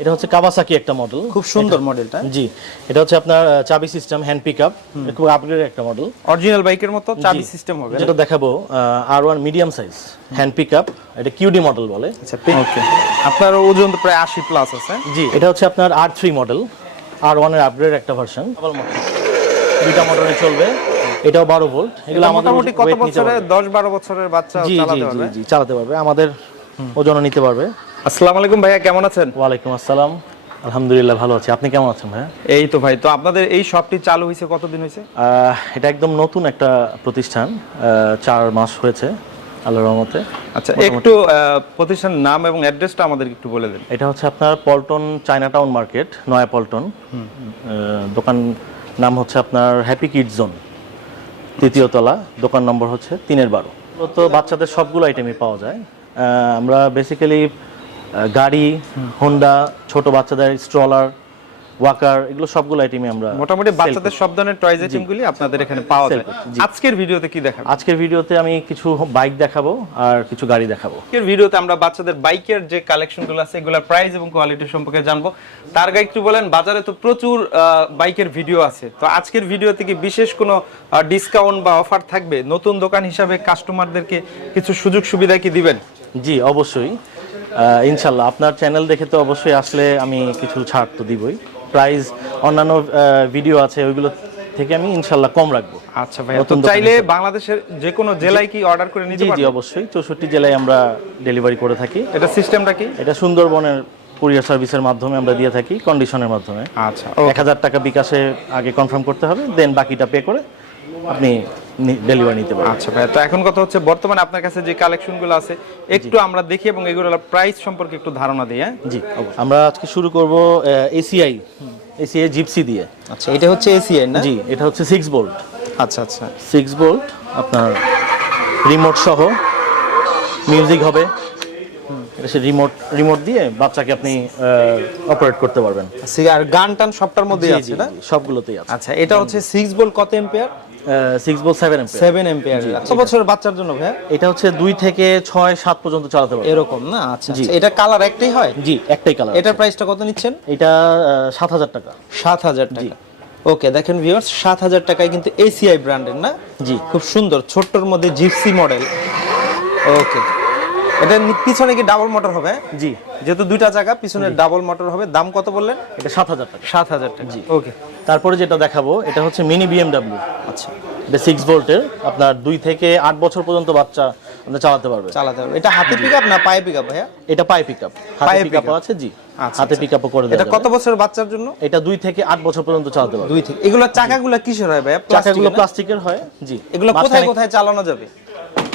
এটা হচ্ছে কাওয়াসাকি একটা মডেল, খুব সুন্দর মডেলটা। জি, এটা হচ্ছে আপনার চাবি সিস্টেম, হ্যান্ড পিকআপ, খুব আপগ্রেড একটা মডেল। অরিজিনাল বাইকের মতো চাবি সিস্টেম হবে। যেটা দেখাবো R1 medium size hand pickup, এটা কিউডি মডেল বলে। আচ্ছা, ওকে। আপনার ওজন তো প্রায় 80 প্লাস আছে। জি, এটা হচ্ছে আপনার R3 মডেল, R1 এর আপগ্রেড একটা ভার্সন। ডাবল মোটর, দুইটা মোটরে চলবে। এটাও 12 ভোল্ট। এগুলো মোটামুটি কত বছরের 10-12 বছরের বাচ্চা চালাতে পারবে? জি, চালাতে পারবে, আমাদের ওজনও নিতে পারবে। আসসালামু আলাইকুম ভাইয়া, কেমন আছেন? ওয়ালাইকুম আসসালাম, আলহামদুলিল্লাহ ভালো আছি। আপনি কেমন আছেন ভাইয়া? এই তো ভাই, তো আপনাদের এই শপটি চালু হয়েছে কতদিন হয়েছে? এটা একদম নতুন একটা প্রতিষ্ঠান, 4 মাস হয়েছে আল্লাহর রহমতে। আচ্ছা, একটু প্রতিষ্ঠানের নাম এবং অ্যাড্রেসটা আমাদের একটু বলে দেন। এটা হচ্ছে আপনার পল্টন চায়নাটাউন মার্কেট, নয়াপল্টন। দোকান নাম হচ্ছে আপনার হ্যাপি কিডস জোন, 3য় তলা, দোকান নম্বর হচ্ছে 3/12। তো বাচ্চাদের সবগুলো আইটেমই পাওয়া যায়। আমরা বেসিক্যালি গাড়ি, হোন্ডা, ছোট বাচ্চাদের স্ট্রলার, ওয়াকার, এগুলো সবগুলো আইটেমই আমরা মোটামুটি বাচ্চাদের সব ধরনের টয়জ আইটেমগুলি আপনাদের এখানে পাওয়া যায়। আজকের ভিডিওতে কি দেখাবো? আজকের ভিডিওতে আমি কিছু বাইক দেখাবো আর কিছু গাড়ি দেখাবো। আজকের ভিডিওতে আমরা বাচ্চাদের বাইকের যে কালেকশনগুলো আছে এগুলোর প্রাইস এবং কোয়ালিটি সম্পর্কে জানবো। তার আগে একটু বলেন, বাজারে তো প্রচুর বাইকের ভিডিও আছে, তো আজকের ভিডিওতে কি বিশেষ কোনো ডিসকাউন্ট বা অফার থাকবে? নতুন দোকান হিসাবে কাস্টমারদেরকে কিছু সুযোগ সুবিধা কি দিবেন? জি, অবশ্যই, ইনশাল্লাহ। আপনার চ্যানেল দেখে তো অবশ্যই আসলে আমি কিছু ছাড় তো দিবই। প্রাইস অন্যান্য ভিডিও আছে ওইগুলো থেকে আমি ইনশাল্লাহ কম রাখবো। আচ্ছা ভাই, তো চাইলে বাংলাদেশের যে কোনো জেলায় কি অর্ডার করে নিতে পারবেন? জি, অবশ্যই, 64 জেলায় আমরা ডেলিভারি করে থাকি। এটা সিস্টেমটা কি? এটা সুন্দরবনের কুরিয়ার সার্ভিসের মাধ্যমে আমরা দিয়ে থাকি, কন্ডিশনের মাধ্যমে। আচ্ছা, 1000 টাকা বিকাশে আগে কনফার্ম করতে হবে, দেন বাকিটা পে করে আপনি ডেলিভারি নিতে পারবেন। আচ্ছা ভাই, তো এখন কথা হচ্ছে বর্তমানে আপনার কাছে যে কালেকশনগুলো আছে একটু আমরা দেখি এবং এগুলোর প্রাইস সম্পর্কে একটু ধারণা দিই। হ্যাঁ জি, আমরা আজকে শুরু করব এসিআই জিপসি দিয়ে। আচ্ছা, এটা হচ্ছে এসিআই না? জি, এটা হচ্ছে 6 ভোল্ট। আচ্ছা আচ্ছা, 6 ভোল্ট, আপনার রিমোট সহ মিউজিক হবে। এটা সে রিমোট দিয়ে বাচ্চাকে আপনি অপারেট করতে পারবেন। আর গান টান সবটার মধ্যেই আছে না? সবগুলোতেই আছে। আচ্ছা, এটা হচ্ছে 6 ভোল্ট, কত এম্পিয়ার? 6 volt 7 ampere. 7 এম্পিয়ার। কত বছরের বাচ্চার জন্য ভাই? এটা হচ্ছে 2 থেকে 6-7 পর্যন্ত চালাতে পারবে, এরকম না? আচ্ছা, এটা কালার একটাই হয়? জি, একটাই কালার। এটার প্রাইসটা কত নিচ্ছেন? এটা 7000 টাকা। 7000 টাকা। ওকে, দেখেন ভিউয়ার্স, 7000 টাকায় কিন্তু এসিআই ব্র্যান্ডের না? জি, খুব সুন্দর, ছোট্টর মধ্যে জিপসি মডেল। ওকে, এটা পিছনে কি ডাবল মোটর হবে? জি, যেহেতু দুইটা চাকা, পিছনে ডাবল মোটর হবে। দাম কত বললেন? এটা 7000 টাকা। 7000 টাকা। জি, ওকে। তারপরে যেটা দেখাবো এটা হচ্ছে মিনি বিএমডব্লিউ। আচ্ছা, এটা 6 ভোল্টের, আপনার 2 থেকে 8 বছর পর্যন্ত বাচ্চা আপনি চালাতে পারবে। এটা হাতে পিকআপ না পায়ে পিকআপ ভাইয়া? এটা পায়ে পিকআপ, হাতে পিকআপ আছে। জি, হাতে পিকআপও করে দেওয়া এটা যাবে। কত বছরের বাচ্চার জন্য? এটা 2 থেকে 8 বছর পর্যন্ত চালাতে পারবে। 2 থেকে। এগুলা চাকাগুলো কিসের হয় ভাইয়া? চাকাগুলো প্লাস্টিকের হয়। জি, এগুলো কোথায় কোথায় চালানো যাবে?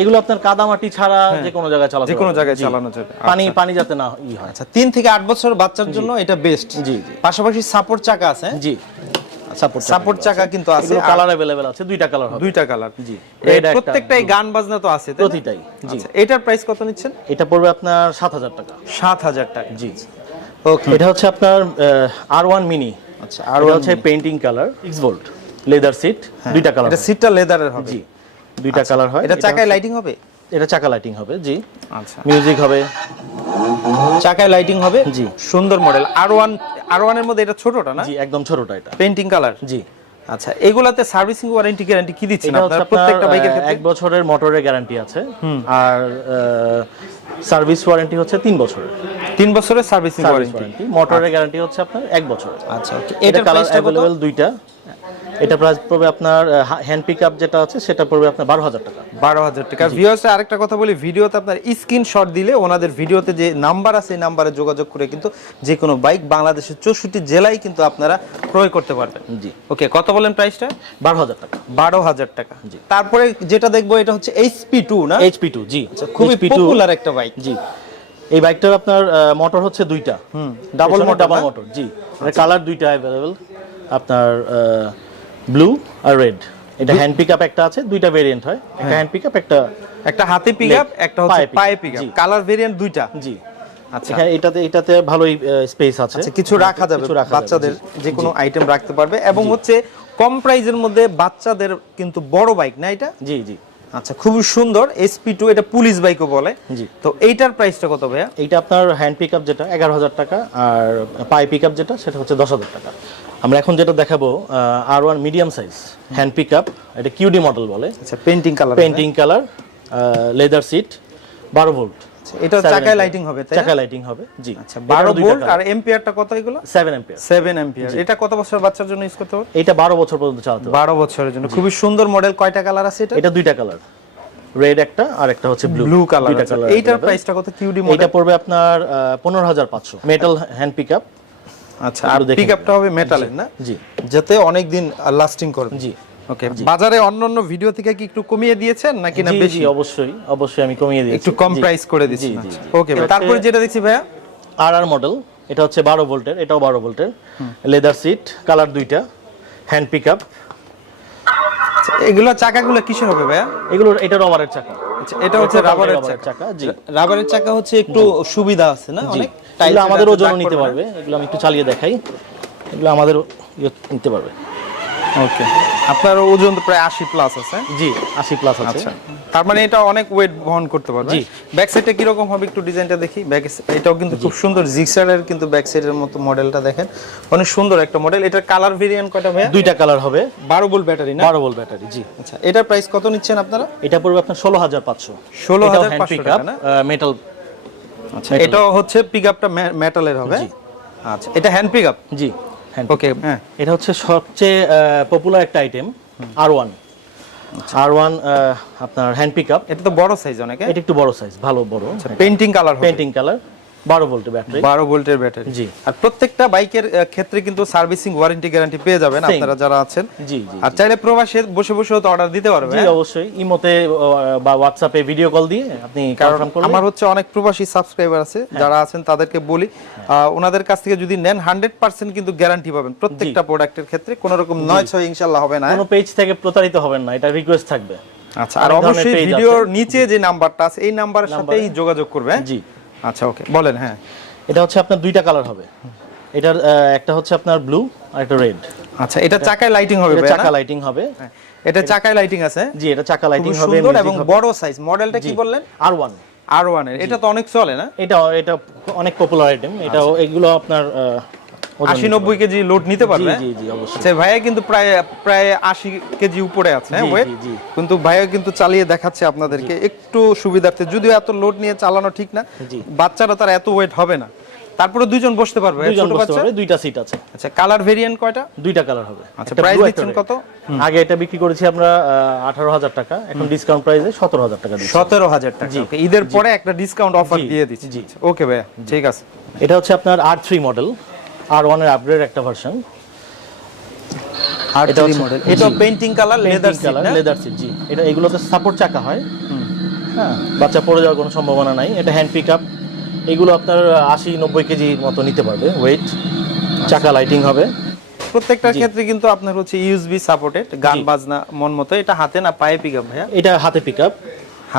এগুলো আপনার কাদামাটি ছাড়া যে কোনো জায়গায় চালাতে পারবে। যে কোনো জায়গায় চালানো যাবে। পানি যাতে না হয়। আচ্ছা, 3 থেকে 8 বছর বাচ্চার জন্য এটা বেস্ট। জি, পাশাপাশি সাপোর্ট চাকা আছে। জি, সাপোর্ট চাকা কিন্তু আছে। কালার अवेलेबल আছে, দুইটা কালার হবে। দুইটা কালার। জি, প্রত্যেকটাই গান বাজনা তো আছে, প্রতিটাই। জি, এটার প্রাইস কত নিচ্ছেন? এটা পড়বে আপনার 7000 টাকা। 7000 টাকা। জি, ওকে। এটা হচ্ছে আপনার R1 মিনি। আচ্ছা, R1 হচ্ছে painting colour, 6 volt, leather seat, দুইটা কালার। এটা সিটটা লেদারের হবে? জি, দুইটা কালার হয়। এটা চাকায় লাইটিং হবে? এটা চাকা লাইটিং হবে। জি, আচ্ছা, মিউজিক হবে, চাকায় লাইটিং হবে। জি, সুন্দর মডেল। R1 এর মধ্যে এটা ছোটটা না? জি, একদম ছোটটা। এটা পেইন্টিং কালার। জি, আচ্ছা, এগুলাতে সার্ভিসিং ওয়ারেন্টি গ্যারান্টি কি দিচ্ছেন আপনারা প্রত্যেকটা বাইকের ক্ষেত্রে? 1 বছরের মোটরের গ্যারান্টি আছে, আর সার্ভিস ওয়ারেন্টি হচ্ছে 3 বছরের। 3 বছরের সার্ভিসিং ওয়ারেন্টি। মোটরের গ্যারান্টি হচ্ছে আপনার 1 বছরের। আচ্ছা, ওকে। এটা কালার अवेलेबल দুইটা। এটা প্রাইস পড়বে আপনার হ্যান্ড পিকআপ যেটা আছে সেটা পড়বে আপনার 12000 টাকা। 12000 টাকা। ভিউয়ার্স, আরেকটা কথা বলি, ভিডিওতে আপনার স্ক্রিনশট দিলে ওনাদের ভিডিওতে যে নাম্বার আছে এই নাম্বারে যোগাযোগ করে কিন্তু যে কোনো বাইক বাংলাদেশের 64 জেলায় কিন্তু আপনারা ক্রয় করতে পারবেন। জি, ওকে, কত বলেন প্রাইসটা? 12000 টাকা। 12000 টাকা। জি, তারপরে যেটা দেখবো এটা হচ্ছে HP2 না? HP2, জি, খুবই পপুলার একটা বাইক। জি, এই বাইকটার আপনার মোটর হচ্ছে দুইটা, ডাবল মোটর। জি, এর কালার দুইটা अवेलेबल, আপনার ব্লু আর রেড। এটা হ্যান্ড পিকআপ একটা আছে, দুইটা ভেরিয়েন্ট হয়, একটা হ্যান্ড পিকআপ, একটা হাতে পিকআপ, একটা হচ্ছে পায়ে পিকআপ। কালার ভেরিয়েন্ট দুইটা। জি, আচ্ছা, এটাতে ভালোই স্পেস আছে। আচ্ছা, কিছু রাখা যাবে, বাচ্চাদের যে কোনো আইটেম রাখতে পারবে। এবং হচ্ছে কম প্রাইজের মধ্যে বাচ্চাদের কিন্তু বড় বাইক না এটা? জি, জি, আচ্ছা, খুব সুন্দর SP2, এটা পুলিশ বাইকও বলে। জি। তো এইটার প্রাইসটা কত ভাইয়া? এইটা আপনার হ্যান্ড পিকআপ যেটা 11,000 টাকা, আর পাই পিকআপ যেটা সেটা হচ্ছে 10,000 টাকা। আমরা এখন যেটা দেখাবো R1 medium size hand pickup, এটা কিউডি মডেল বলে। আচ্ছা, painting colour, leather seat, 12 volt. এটা চাকায় লাইটিং হবে, তাই? চাকায় লাইটিং হবে, জি। আচ্ছা, 12 ভোল্ট। আর এম্পিয়ারটা কত এগুলো? 7 এম্পিয়ার। 7 এম্পিয়ার। এটা কত বছর বাচ্চার জন্য ইউজ করতে পারবে? এটা 12 বছর পর্যন্ত চালাতে পারবে। 12 বছরের জন্য। খুবই সুন্দর মডেল। কয়টা কালার আছে এটা? এটা দুইটা কালার, রেড একটা আর একটা হচ্ছে ব্লু কালার। এইটার প্রাইসটা কত কিউডি মডেল? এটা পড়বে আপনার 15,500। Metal hand pickup. আচ্ছা, আর পিকআপটা হবে মেটালের, না? জি, যাতে অনেক দিন লাস্টিং করবে। জি। ওকে, বাজারে অন্যান্য ভিডিও থেকে কি একটু কমিয়ে দিয়েছেন নাকি না বেশি? জি, অবশ্যই আমি কমিয়ে দিয়েছি, একটু কম প্রাইস করে দিয়েছি। ওকে, তারপরে যেটা দেখছি ভাইয়া, আর মডেল, এটা হচ্ছে 12 ভোল্টের, এটাও 12 ভোল্টের, লেদার সিট, কালার দুইটা, হ্যান্ড পিকআপ। এগুলো চাকাগুলো কিসের হবে ভাইয়া? এটা রবারের চাকা। আচ্ছা, এটা হচ্ছে রাবারের চাকা। জি, রাবারের চাকা হচ্ছে একটু সুবিধা আছে, না? অনেক টাইল আমাদের ওজন নিতে পারবে। এগুলো আমি একটু চালিয়ে দেখাই, এগুলো আমাদের নিতে পারবে। ওকে, আপনার ওজন তো প্রায় 80 প্লাস আছে। জি, 80 প্লাস আছে। আচ্ছা, তার মানে এটা অনেক ওয়েট বহন করতে পারবে। জি। ব্যাক সাইডে কি রকম হবে একটু ডিজাইনটা দেখি। এটাও কিন্তু খুব সুন্দর, জিক্সারের কিন্তু ব্যাক সাইডের মতো মডেলটা দেখেন, অনেক সুন্দর একটা মডেল। এটার কালার ভেরিয়েন্ট কয়টা ভাইয়া? দুইটা কালার হবে। 12 ভোল্ট ব্যাটারি, না? 12 ভোল্ট ব্যাটারি, জি। আচ্ছা, এটার প্রাইস কত নিচ্ছেন আপনারা? এটা পড়বে আপনার 16,500। 16,500 টাকা, না? মেটাল। আচ্ছা, এটাও হচ্ছে পিকআপটা মেটালের হবে। আচ্ছা, এটা হ্যান্ড পিকআপ। জি, ওকে, হ্যাঁ। এটা হচ্ছে সবচেয়ে পপুলার একটা আইটেম, R1। R1 আপনার হ্যান্ড পিকআপ। এটা তো বড় সাইজ অনেক। এটা একটু বড় সাইজ, ভালো বড়। পেইন্টিং কালার, 12 ভোল্টের ব্যাটারি। 12 ভোল্টের ব্যাটারি, জি। আর প্রত্যেকটা বাইকের ক্ষেত্রে কিন্তু সার্ভিসিং ওয়ারেন্টি গ্যারান্টি পেয়ে যাবেন আপনারা যারা আছেন। জি। আর চাইলে প্রবাসে বসে বসে তো অর্ডার দিতে পারবেন। জি, অবশ্যই। ইমোতে বা হোয়াটসঅ্যাপে ভিডিও কল দিয়ে আপনি কনফার্ম করুন। আমার হচ্ছে অনেক প্রবাসী সাবস্ক্রাইবার আছে, যারা আছেন তাদেরকে বলি, ওনাদের কাছ থেকে যদি নেন 100% কিন্তু গ্যারান্টি পাবেন প্রত্যেকটা প্রোডাক্টের ক্ষেত্রে। কোনো রকম 9-6 ইনশাআল্লাহ হবে না। কোনো পেজ থেকে প্রতারিত হবেন না, এটা রিকোয়েস্ট থাকবে। আচ্ছা, আর অবশ্যই ভিডিওর নিচে যে নাম্বারটা আছে এই নাম্বারের সাথেই যোগাযোগ করবেন। জি। আচ্ছা, ওকে, বলেন। হ্যাঁ, এটা হচ্ছে আপনার দুইটা কালার হবে। এটার একটা হচ্ছে আপনার ব্লু আর একটা রেড। আচ্ছা, এটা চাকায় লাইটিং হবে, এটা চাকা লাইটিং হবে। এটা চাকায় লাইটিং আছে। জি, এটা চাকা লাইটিং হবে এবং বড় সাইজ। মডেলটা কি বললেন? R1 এর। এটা তো অনেক চলে, না? এটা অনেক পপুলার আইটেম। এটা এগুলো আপনার 80-90 কেজি লোড নিতে পারবে। জি, অবশ্যই। আচ্ছা, ভাইয়া কিন্তু প্রায় 80 কেজি উপরে আছে, ওয়েট। কিন্তু ভাইয়া কিন্তু চালিয়ে দেখাচ্ছে আপনাদেরকে একটু সুবিধার্থে, যদিও এত লোড নিয়ে চালানো ঠিক না। বাচ্চারা তার এত ওয়েট হবে না, তারপরে দুইজন বসতে পারবে। ছোট বাচ্চা, দুইটা সিট আছে। আচ্ছা, কালার ভেরিয়েন্ট কয়টা? দুইটা কালার হবে। আচ্ছা, প্রাইস দিচ্ছেন কত? আগে এটা বিক্রি করেছি আমরা 18,000 টাকা, এখন ডিসকাউন্ট প্রাইসে 17,000 টাকা দিচ্ছি। 17,000 টাকা। ওকে, ঈদের পরে একটা ডিসকাউন্ট অফার দিয়ে দিচ্ছি। জি, ওকে ভাইয়া, ঠিক আছে। এটা হচ্ছে আপনার R3 মডেল, R1 এর আপগ্রেড একটা ভার্সন। R3 মডেল, এটা পেইন্টিং কালার, লেদার সিট। জি, এটা এগুলোতে সাপোর্ট চাকা হয়। হ্যাঁ, বাচ্চা পড়ে যাওয়ার কোনো সম্ভাবনা নাই। এটা হ্যান্ড পিকআপ। এগুলো আপনার 80-90 কেজি মতো নিতে পারবে ওয়েট। চাকা লাইটিং হবে প্রত্যেকটার ক্ষেত্রে, কিন্তু আপনার হচ্ছে ইউএসবি সাপোর্টেড, গান বাজনা মন মতো। এটা হাতে না পায়ে পিকআপ ভাইয়া? এটা হাতে পিকআপ,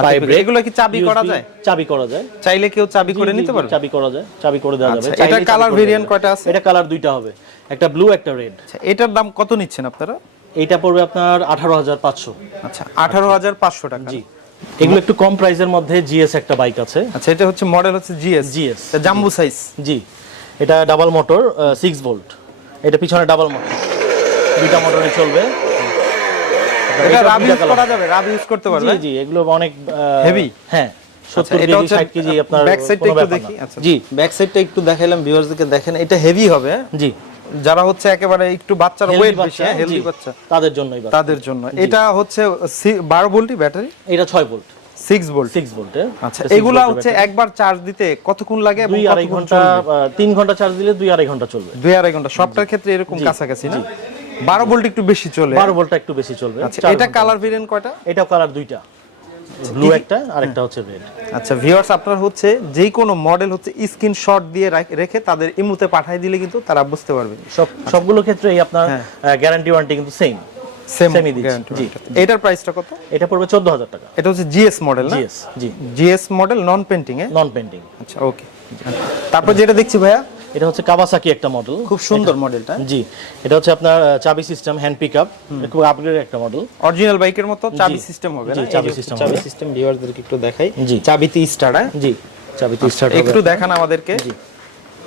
পায়ে ব্রেক। এগুলো কি চাবি করা যায়? চাবি করা যায়, চাইলে কেউ চাবি করে নিতে পারবে। চাবি করা যায়, চাবি করে দেওয়া যাবে। এটা কালার ভেরিয়েন্ট কয়টা আছে? এটা কালার দুইটা হবে, একটা ব্লু একটা রেড। আচ্ছা, এটার দাম কত নিচ্ছেন আপনারা? এটা পড়বে আপনার 18,500। আচ্ছা, 18,500 টাকা। জি, এগুলো একটু কম প্রাইসের মধ্যে জিএস একটা বাইক আছে। আচ্ছা, এটা হচ্ছে মডেল হচ্ছে জিএস, জাম্বো সাইজ। জি, এটা ডাবল মোটর 6 ভোল্ট। এটা পিছনে ডাবল মোটর, দুইটা মোটরে চলবে। এটা রাব ইউজ করা যাবে, রাব ইউজ করতে পারবে। জি, এগুলো অনেক হেভি। হ্যাঁ, 70 কেজি 60 কেজি আপনার। ব্যাক সাইডটা একটু দেখি। আচ্ছা, জি, ব্যাক সাইডটা একটু দেখাইলাম ভিউয়ারদেরকে, দেখেন এটা হেভি হবে। জি, যারা হচ্ছে একেবারে একটু বাচ্চার ওয়েট বেশি, হেলদি বাচ্চা, তাদের জন্য। এটা হচ্ছে 12 ভোল্টই ব্যাটারি। এটা 6 ভোল্ট, 6 ভোল্টের। আচ্ছা, এগুলা হচ্ছে একবার চার্জ দিতে কতক্ষণ লাগে? 2-2.5 ঘন্টা, 3 ঘন্টা চার্জ দিলে 2-2.5 ঘন্টা চলবে। 2-2.5 ঘন্টা সবটার ক্ষেত্রে এরকম কাছাকাছি, না? 12 ভোল্ট একটু বেশি চলে। 12 ভোল্টটা একটু বেশি চলবে। আচ্ছা, এটা কালার ভেরিয়েন্ট কয়টা? এটা কালার দুইটা, ব্লু একটা আর একটা হচ্ছে রেড। আচ্ছা ভিউয়ার্স, আপনার হচ্ছে যে কোনো মডেল হচ্ছে স্ক্রিনশট দিয়ে রেখে তাদের ইমুতে পাঠিয়ে দিলে কিন্তু তারা বুঝতে পারবে। সবগুলো ক্ষেত্রেই আপনার গ্যারান্টি ওয়ারেন্টি কিন্তু সেমই দিচ্ছি। জি, এটার প্রাইসটা কত? এটা পড়বে 14,000 টাকা। এটা হচ্ছে জিএস মডেল, না? জি, জিএস মডেল, নন পেইন্টিং এ। নন পেইন্টিং। আচ্ছা, ওকে। তারপর যেটা দেখছি ভাইয়া, এটা হচ্ছে কাওয়াসাকি একটা মডেল, খুব সুন্দর মডেলটা। জি, এটা হচ্ছে আপনার চাবি সিস্টেম, হ্যান্ড পিকআপ, খুব আপগ্রেড একটা মডেল। অরিজিনাল বাইকের মতো চাবি সিস্টেম হবে না? চাবি সিস্টেম, চাবি সিস্টেম ভিউয়ারদেরকে একটু দেখাই। চাবিতে স্টার্ট। জি, চাবিতে স্টার্ট হবে। একটু দেখান আমাদেরকে।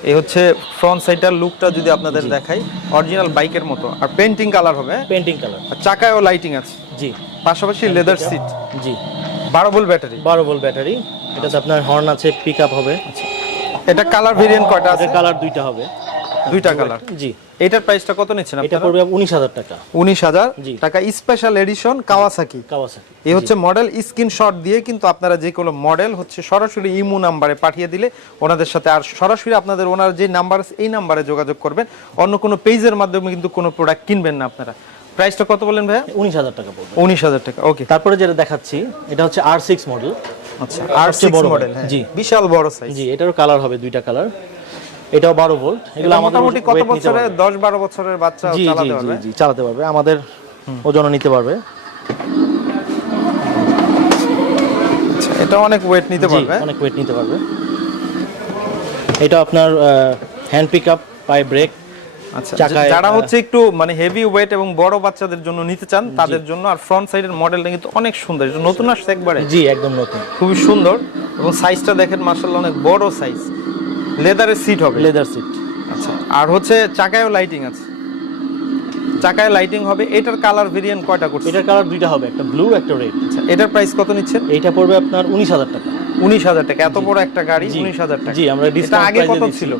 এই হচ্ছে ফ্রন্ট সাইডটার লুকটা যদি আপনাদের দেখাই, অরিজিনাল বাইকের মতো। আর পেইন্টিং কালার হবে, পেইন্টিং কালার। আর চাকায়ও লাইটিং আছে। জি, পাশাপাশি লেদার সিট। জি, 12 ভোল্ট ব্যাটারি। 12 volt battery. এটাতে আপনার হর্ন আছে, পিকআপ হবে। এটা কালার ভেরিয়েন্ট কয়টা আছে? কালার দুইটা হবে, দুইটা কালার। জি। এটার প্রাইসটা কত নিচ্ছেন আপনারা? এটা পড়বে 19000 টাকা। 19000 জি। টাকা স্পেশাল এডিশন কাওয়াসাকি। কাওয়াসাকি। এই হচ্ছে মডেল। স্ক্রিনশট দিয়ে কিন্তু আপনারা যে কোনো মডেল হচ্ছে সরাসরি ইমো নাম্বারে পাঠিয়ে দিলে ওনাদের সাথে, আর সরাসরি আপনাদের ওনার যে নাম্বার আছে এই নাম্বারে যোগাযোগ করবেন। অন্য কোনো পেজের মাধ্যমে কিন্তু কোনো প্রোডাক্ট কিনবেন না আপনারা। প্রাইসটা কত বলেন ভাইয়া? 19000 টাকা পড়বে। 19000 টাকা। ওকে। তারপরে যেটা দেখাচ্ছি এটা হচ্ছে R6 মডেল। আচ্ছা, R6 মডেল। জি, বিশাল বড় সাইজ। জি, এটারও কালার হবে, দুইটা কালার। এটাও 12 ভোল্ট। এগুলো মোটামুটি কত বছরে? 10-12 বছরের বাচ্চা চালাতে পারবে? জি, চালাতে পারবে, আমাদের ওজনও নিতে পারবে। আচ্ছা, এটা অনেক ওয়েট নিতে পারবে। অনেক ওয়েট নিতে পারবে। এটা আপনার হ্যান্ড পিকআপ, পাই ব্রেক। আচ্ছা, যারা হচ্ছে একটু মানে হেভি ওয়েট এবং বড় বাচ্চাদের জন্য নিতে চান তাদের জন্য। আর ফ্রন্ট সাইডের মডেলটা কিন্তু অনেক সুন্দর। এটা নতুন আসছে একবারে। জি, একদম নতুন, খুবই সুন্দর। এবং সাইজটা দেখেন মাশাআল্লাহ, অনেক বড় সাইজ। লেদারের সিট হবে। Leather seat. আচ্ছা, আর হচ্ছে চাকায়ও লাইটিং আছে। চাকায় লাইটিং হবে। এটার কালার ভেরিয়েন্ট কয়টা করছে? এটার কালার দুইটা হবে, একটা ব্লু, একটা রেড। আচ্ছা, এটার প্রাইস কত নিচ্ছেন? এইটা পড়বে আপনার 19000 টাকা। 19000 টাকা। এত বড় একটা গাড়ি 19000 টাকা। জি, আমরা ডিসকাউন্ট আগে কত ছিল?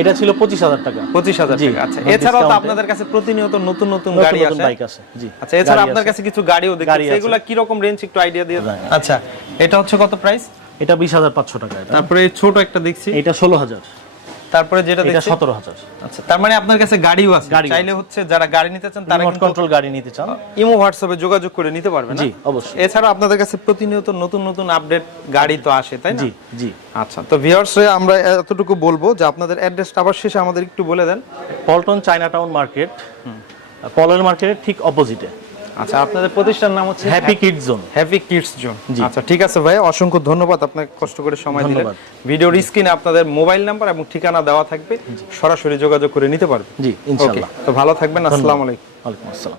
এটা ছিল 25000 টাকা। 25000 টাকা। আচ্ছা, এছাড়াও তো আপনাদের কাছে প্রতিনিয়ত নতুন নতুন গাড়ি আসে। বাইক আছে। জি। আচ্ছা, এছাড়া আপনার কাছে কিছু গাড়িও দেখছি, এগুলা কি রকম রেঞ্জ একটু আইডিয়া দিয়ে দেন। আচ্ছা, এটা হচ্ছে কত প্রাইস? এটা 20500 টাকা। তারপরে ছোট একটা দেখছি, এটা 16000। তারপরে যেটা দেখছি 17000। আচ্ছা, তার মানে আপনার কাছে গাড়িও আছে। চাইলে হচ্ছে যারা গাড়ি নিতে চান তারা রিমোট কন্ট্রোল গাড়ি নিতে চান, ইমো হোয়াটসঅ্যাপে যোগাযোগ করে নিতে পারবেন। জি, অবশ্যই। এছাড়া আপনাদের কাছে প্রতিনিয়ত নতুন নতুন আপডেট গাড়ি তো আসে, তাই না? জি, জি। আচ্ছা, তো ভিউয়ার্স আমরা এতটুকু বলবো যে আপনাদের অ্যাড্রেসটা আবার শেষে আমাদের একটু বলে দেন। পল্টন চায়নাটাউন মার্কেট, পলের মার্কেটের ঠিক অপোজিটে। আচ্ছা, আপনাদের প্রতিষ্ঠানের নাম হচ্ছে Happy Kids Zone. Happy Kids Zone. আচ্ছা, ঠিক আছে ভাই, অসংখ্য ধন্যবাদ আপনাকে কষ্ট করে সময় দিলেন। ভিডিওর স্ক্রিনে আপনাদের মোবাইল নাম্বার এবং ঠিকানা দেওয়া থাকবে, সরাসরি যোগাযোগ করে নিতে পারবেন। জি, ইনশাআল্লাহ। তো ভালো থাকবেন। আসসালামু আলাইকুম। ওয়ালাইকুম আসসালাম।